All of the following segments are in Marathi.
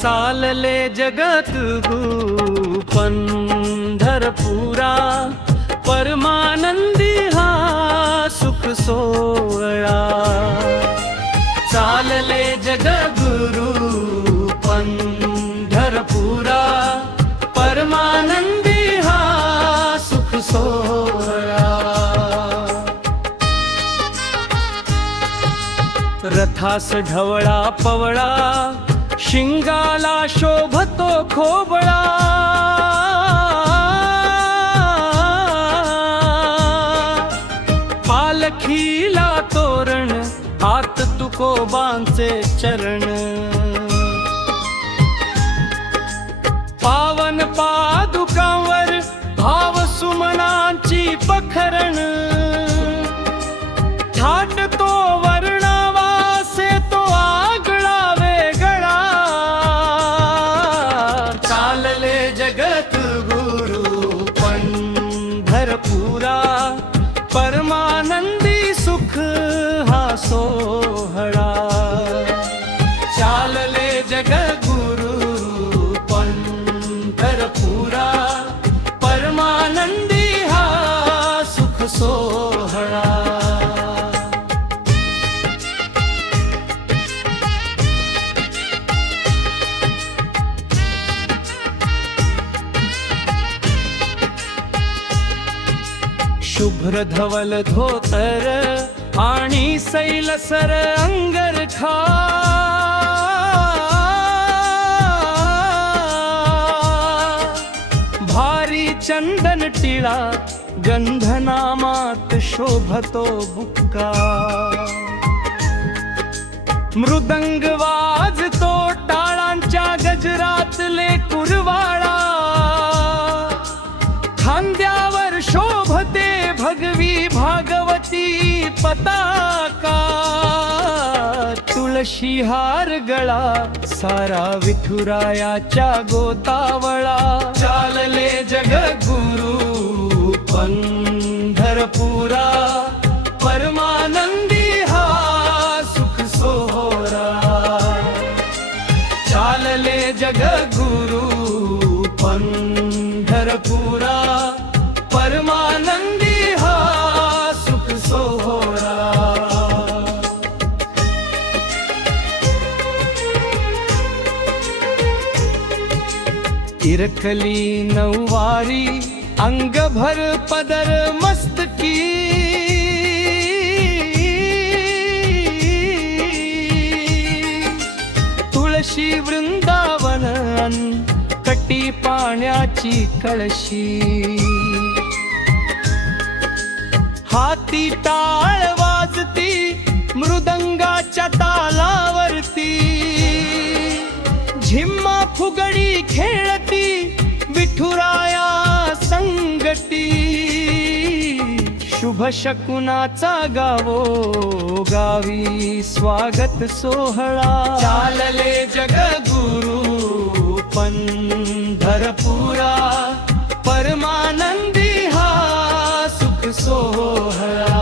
चालले जगत गुरु पंढरपुरा, परमानंदी हा सुख सोहळा. चालले जगद्गुरु पंढरपुरा, परमानंदी हा सुख सोहळा. रथास ढवळा पवळा, शिंगाला शोभतो खोबळा. पालखीला तोरण, आत तुकोबांचे चरण. पावन पादुकांवर भाव सुमनांची पखरण. थाट तो वर्णावासे तो आगळा वेगळा. चालले जगत गुरु पंढरपुरा, परमानंदी सुख हा सोहळा. चालले जगद्गुरु पंढरपुरा, परमानंदी हा सुख सोहळा. शुभ्र धवल धोतर आणि सैलसर अंगरखा. भारी चंदन टिळा, गंधनामात शोभतो बुक्का. मृदंग वाजतो टाळांच्या गजरातले कुरवाळा. खांद्यावर शोभते भगवी भागवती पताका. तुळशी हार गळा, सारा विठुरायाच्या गोतावळा. चालले जगद्गुरु पंढरपुरा, परमानंदी हा सुख सोहळा. चालले जगद्गुरु पंढरपुरा, परमानंदी हा सुख सोहळा. इरकली नऊवारी, अंगभर पदर मस्तकी. तुळशी वृंदावन, कटी पाण्याची कळशी. हाती टाळ वाजती, मृदंगाच्या तालावरती. झिम्मा फुगडी खेळती, विठुराया संगती. शुभ शकुनाचा गावो गावी स्वागत सोहळा. चालले जगद्गुरु पंढरपुरा, परमानंदी हा सुख सोहळा.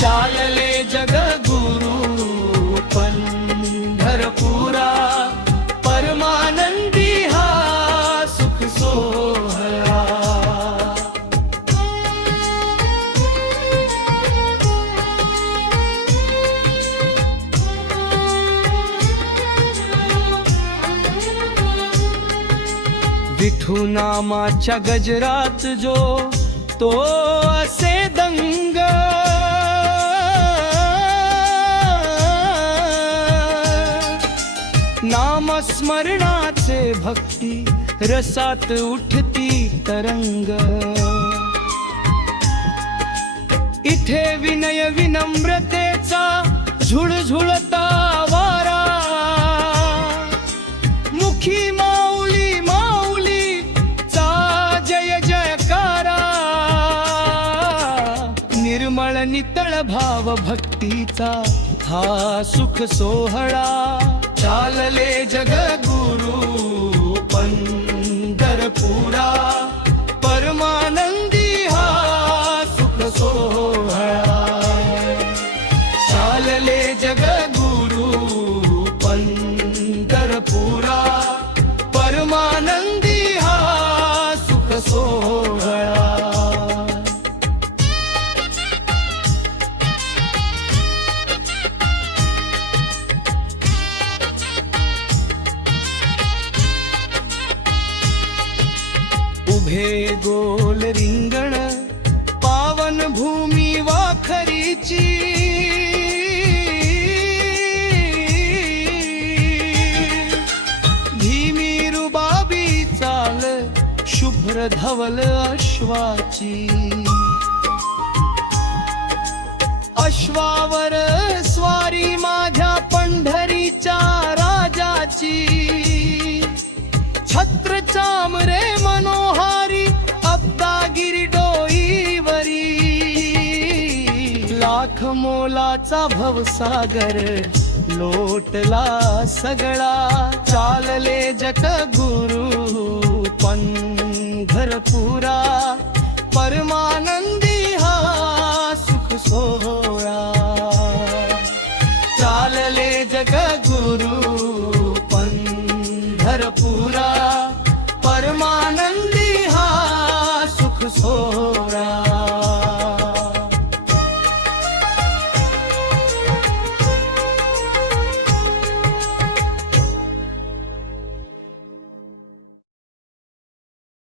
चालले जगद्गुरु पंढरपुरा, परमानंदी हा सुख सोहळा. विठू नामाच्या गजरात जो तो असे दंग. नामस्मरणाचे भक्ती रसात उठती तरंग. इथे विनय विनम्रतेचा झुळझुळता वारा. मुखी माऊली माऊलीचा जय जयकारा. निर्मळ नितळ भाव भक्तीचा हा सुख सोहळा. चालले जगद्गुरु पंढरपुरा, परमानंदी हा सुख सोहळा. चालले जगद्गुरु पंढरपुरा, रिंगण पावन भूमी वाखरीची धीमी रुबाबी चाल शुभ्र धवल अश्वाची अश्वावर स्वारी माझ्या पंढरीच्या राजाची छत्र चामरे मनोहारी अब्दागिरी डोईवरी लाख मोलाचा भवसागर लोटला सगळा चालले जग गुरु पंढरपुरा परमानंदी हा सुख सोहळा चालले जग गुरु पंढरपुरा परमानंदी हा सुख सोहळा